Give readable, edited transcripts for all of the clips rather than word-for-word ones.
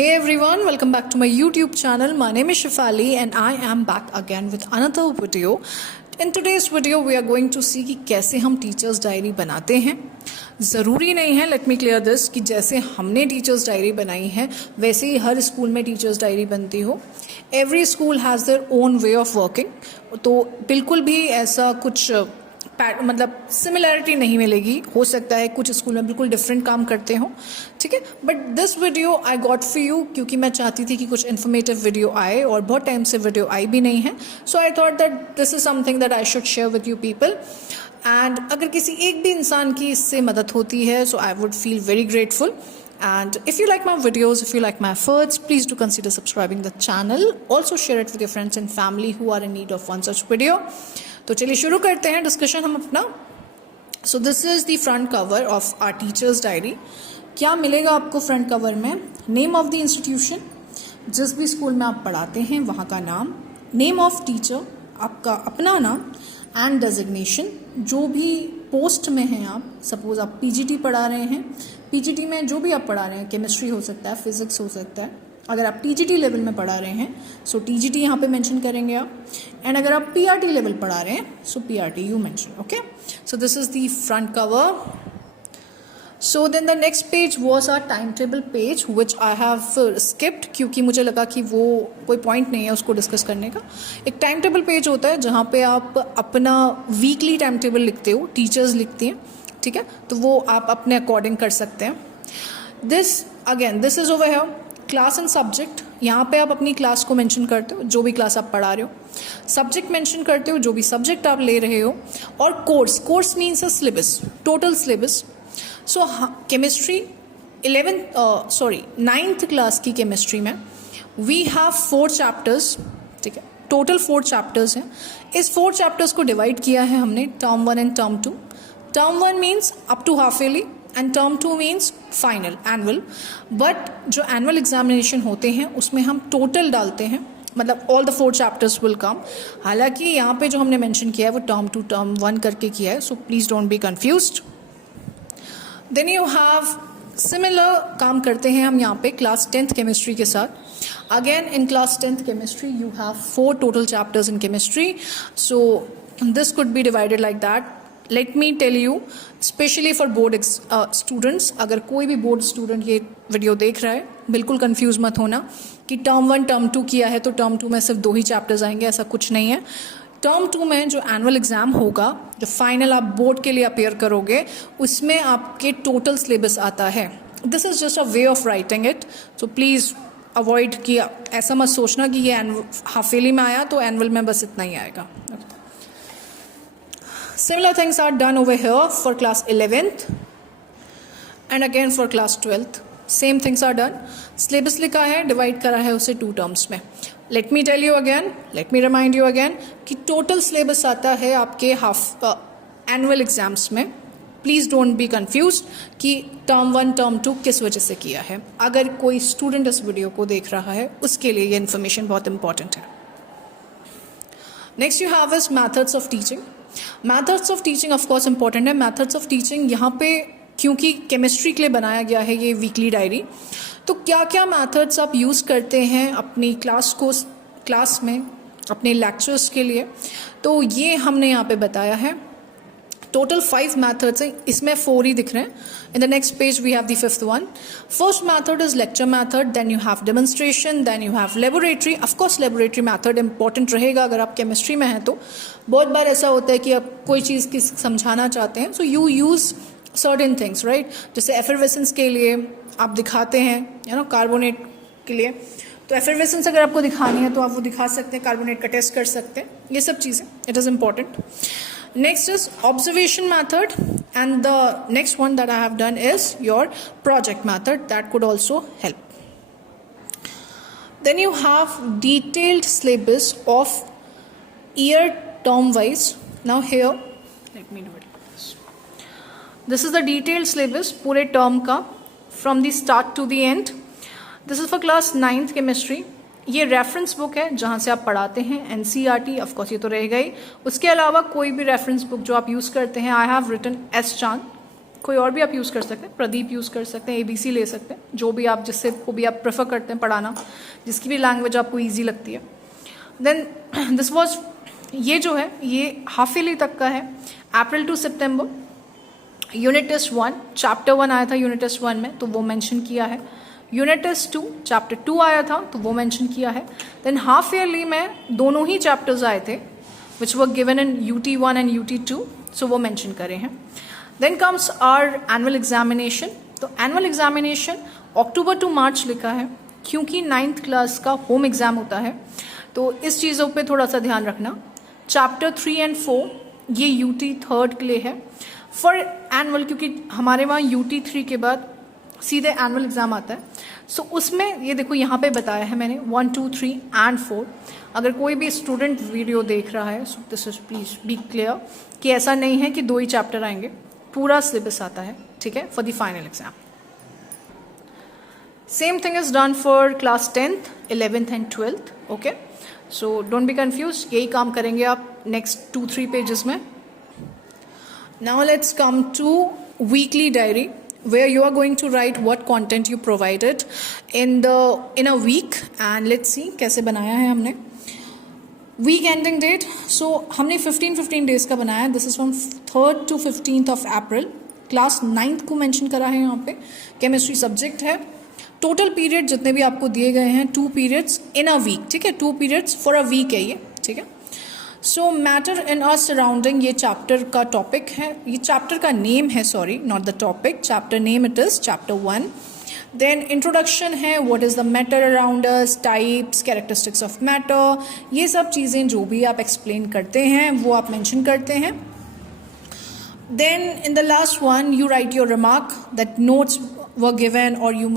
Hey everyone, welcome back to my YouTube channel. My name is Shifali and I am back again with another video. In today's video we are going to see कि कैसे हम teachers diary बनाते हैं. ज़रूरी नहीं है, let me clear this, कि जैसे हमने टीचर्स डायरी बनाई है वैसे ही हर स्कूल में टीचर्स डायरी बनती हो. Every school has their own way of working, तो बिल्कुल भी ऐसा कुछ मतलब सिमिलैरिटी नहीं मिलेगी. हो सकता है कुछ स्कूल में बिल्कुल डिफरेंट काम करते हो, ठीक है. But this video I got for you क्योंकि मैं चाहती थी कि कुछ इन्फॉर्मेटिव वीडियो आए और बहुत टाइम से वीडियो आई भी नहीं है. So I thought that this is something that I should share with you people. And अगर किसी एक भी इंसान की इससे मदद होती है so I would feel very grateful. And if you like my videos, if you like my efforts, please do consider subscribing the channel. Also share it with your friends and family who are in need of one such video. तो चलिए शुरू करते हैं discussion हम अपना. So this is the front cover of our teachers diary. क्या मिलेगा आपको फ्रंट कवर में? नेम ऑफ द इंस्टीट्यूशन, जिस भी स्कूल में आप पढ़ाते हैं वहाँ का नाम, नेम ऑफ टीचर, आपका अपना नाम, एंड डेजिग्नेशन, जो भी पोस्ट में हैं आप. सपोज आप पीजीटी पढ़ा रहे हैं, पीजीटी में जो भी आप पढ़ा रहे हैं, केमिस्ट्री हो सकता है, फिजिक्स हो सकता है. अगर आप टीजीटी लेवल में पढ़ा रहे हैं सो टीजीटी यहाँ पे मेंशन करेंगे आप. एंड अगर आप पीआरटी लेवल पढ़ा रहे हैं so PRT you mention. Okay, so this is the front cover. So then the next page was our time table page which I have skipped क्योंकि मुझे लगा कि वो कोई पॉइंट नहीं है उसको डिस्कस करने का. एक टाइम टेबल पेज होता है जहाँ पे आप अपना वीकली टाइम टेबल लिखते हो, टीचर्स लिखती हैं, ठीक है. तो वो आप अपने अकॉर्डिंग कर सकते हैं. This is over here. Class and subject, यहाँ पे आप अपनी क्लास को मेंशन करते हो, जो भी क्लास आप पढ़ा रहे हो. सब्जेक्ट मेंशन करते हो, जो भी सब्जेक्ट आप ले रहे हो. और कोर्स मीन्स अ सिलेबस, टोटल सिलेबस. सो केमिस्ट्री 9th क्लास की केमिस्ट्री में वी हैव 4 चैप्टर्स, ठीक है. टोटल 4 चैप्टर्स हैं. इस 4 चैप्टर्स को डिवाइड किया है हमने term 1 and term 2. Term 1 means up to half yearly and term 2 means final, annual. But जो एनुअल एग्जामिनेशन होते हैं उसमें हम टोटल डालते हैं, मतलब all the 4 chapters will come. हालांकि यहाँ पे जो हमने मेंशन किया है वो टर्म 2 टर्म 1 करके किया है, so please don't be confused. Then you have similar काम करते हैं हम यहाँ पे क्लास 10th केमिस्ट्री के साथ. Again in class 10th chemistry you have 4 total chapters in chemistry. So this could be divided like that. Let me tell you, specially for board students, अगर कोई भी बोर्ड स्टूडेंट ये video देख रहा है बिल्कुल कंफ्यूज मत होना कि टर्म 1 टर्म 2 किया है तो टर्म 2 में सिर्फ 2 ही चैप्टर्स आएंगे, ऐसा कुछ नहीं है. टर्म 2 में जो एनुअल एग्ज़ाम होगा, जो फाइनल आप बोर्ड के लिए अपेयर करोगे, उसमें आपके टोटल सिलेबस आता है. This is just a way of writing it, so please avoid कि ऐसा मत सोचना कि ये हाफ ईयरली में आया तो एनुअल में बस इतना ही आएगा. Similar things are done over here for class 11th and again for class 12th. Same things are done. Syllabus लिखा है, डिवाइड करा है उसे 2 टर्म्स में. Let me tell you again, let me remind you again कि total syllabus आता है आपके हाफ एनुअल एग्जाम्स में. प्लीज़ डोंट बी कन्फ्यूज कि टर्म 1 टर्म 2 किस वजह से किया है. अगर कोई स्टूडेंट इस वीडियो को देख रहा है उसके लिए ये इन्फॉर्मेशन बहुत इंपॉर्टेंट है. Next you have is methods of teaching. Methods of teaching of course important है. मैथड्स ऑफ टीचिंग यहाँ पे क्योंकि केमिस्ट्री के लिए बनाया गया है ये वीकली डायरी, तो क्या क्या मैथड्स आप यूज़ करते हैं अपनी क्लास में अपने लेक्चर्स के लिए, तो ये हमने यहाँ पे बताया है. टोटल 5 मैथड्स हैं, इसमें 4 ही दिख रहे हैं. In the next page we have the 5th one. First method is lecture method, then you have demonstration, then you have laboratory. Of course laboratory method important रहेगा अगर आप केमिस्ट्री में हैं तो. बहुत बार ऐसा होता है कि आप कोई चीज़ की समझाना चाहते हैं, so you use certain things, right. जैसे एफरवेसेंस के लिए आप दिखाते हैं, यू नो, कार्बोनेट के लिए, तो एफरवेसेंस अगर आपको दिखानी है तो आप वो दिखा सकते हैं, कार्बोनेट का टेस्ट कर सकते हैं, ये सब चीज़ें. It is important. Next is observation method, and the next one that I have done is your project method. That could also help. Then you have detailed syllabus of year term wise. Now here, let me do it like this. This is the detailed syllabus पूरे term का from the start to the end. This is for class 9th chemistry. ये reference book है जहाँ से आप पढ़ाते हैं. NCERT of course ये तो रहेगा ही. उसके अलावा कोई भी रेफरेंस बुक जो आप यूज़ करते हैं, आई हैव रिटन एस चांद, कोई और भी आप यूज़ कर सकते हैं, प्रदीप यूज़ कर सकते हैं, ABC ले सकते हैं, जो भी आप जिससे को भी आप प्रेफर करते हैं पढ़ाना, जिसकी भी लैंग्वेज आपको ईजी लगती है। देन दिस वॉज, ये जो है ये हाफ ईयरली तक का है, अप्रैल टू सितंबर। यूनिट टेस्ट 1 चैप्टर 1 आया था यूनिट टेस्ट 1 में, तो वो मेंशन किया है। यूनिट टेस्ट 2 चैप्टर 2 आया था, तो वो मेंशन किया है। देन हाफ ईयरली में दोनों ही चैप्टर्स आए थे विच were given in UT1 and UT2, सो वो मेंशन करे हैं। Then comes our annual examination. तो annual examination October to March लिखा है, क्योंकि 9th क्लास का होम एग्जाम होता है, तो इस चीज़ों पे थोड़ा सा ध्यान रखना। चैप्टर 3 एंड 4 ये UT 3rd के लिए है फॉर एनुअल, क्योंकि हमारे वहाँ UT 3 के बाद सीधे एनुअल एग्जाम आता है। सो उसमें ये देखो यहाँ पे बताया है मैंने 1, 2, 3 एंड 4। अगर कोई भी स्टूडेंट वीडियो देख रहा है, सो this is please be clear कि ऐसा नहीं है कि 2 ही चैप्टर आएंगे, पूरा सिलेबस आता है, ठीक है, for the final exam. Same thing is done for class 10th, 11th and 12th। Okay, so don't be confuse, यही काम करेंगे आप नेक्स्ट 2-3 पेजेस में। Now let's come to weekly diary, where you are going to write what content you provided in a week, and let's see कैसे बनाया है हमने। Week ending date, सो हमने 15 डेज का बनाया है। This is from 3rd to 15th of April. Class 9th को mention करा है यहाँ पे, केमिस्ट्री सब्जेक्ट है। टोटल पीरियड जितने भी आपको दिए गए हैं 2 periods इन अ वीक, ठीक है, 2 periods फॉर अ वीक है ये, ठीक है। So matter in our surrounding, ये चैप्टर का टॉपिक है, ये चैप्टर का नेम है, sorry not the topic, chapter name it is chapter 1। Then introduction है, what is the matter around us, types, characteristics of matter, ये सब चीज़ें जो भी आप एक्सप्लेन करते हैं वो आप मेंशन करते हैं। Then in the last one you write your remark that notes were given, और यू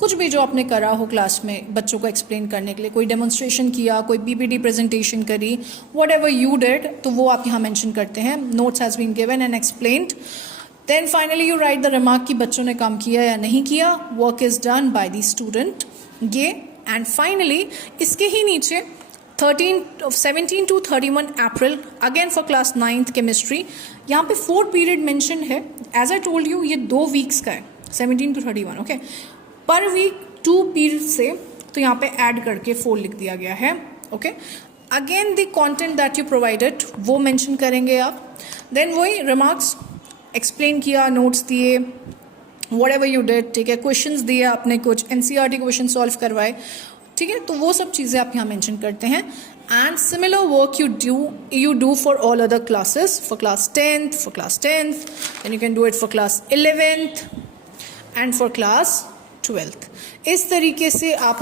कुछ भी जो आपने करा हो क्लास में बच्चों को एक्सप्लेन करने के लिए, कोई डेमोन्स्ट्रेशन किया, कोई PPT प्रेजेंटेशन करी, वट एवर यू डिड, तो वो आप यहाँ मेंशन करते हैं, notes has been given and explained. Then finally you write the remark कि बच्चों ने काम किया या नहीं किया, work is done by the student, ये। एंड फाइनली इसके ही नीचे 17 to 31 April again for class 9th chemistry, यहाँ पे 4 पीरियड मेंशन है। एज आई टोल्ड यू ये 2 वीक्स का है, 17 to 31, okay. Per week 2 period से, तो यहाँ पे ऐड करके 4 लिख दिया गया है, okay. Again the content that you provided वो मेंशन करेंगे आप। देन वही रिमार्क्स एक्सप्लेन किया, नोट्स दिए, वट एवर यू डिड, ठीक है, क्वेश्चंस दिए आपने, कुछ NCERT क्वेश्चन सॉल्व करवाए, ठीक है, तो वो सब चीज़ें आप यहाँ मेंशन करते हैं। And similar work you do for all other classes, for class 10th, then you can do it for class 11th and for class 12th। इस तरीके से आप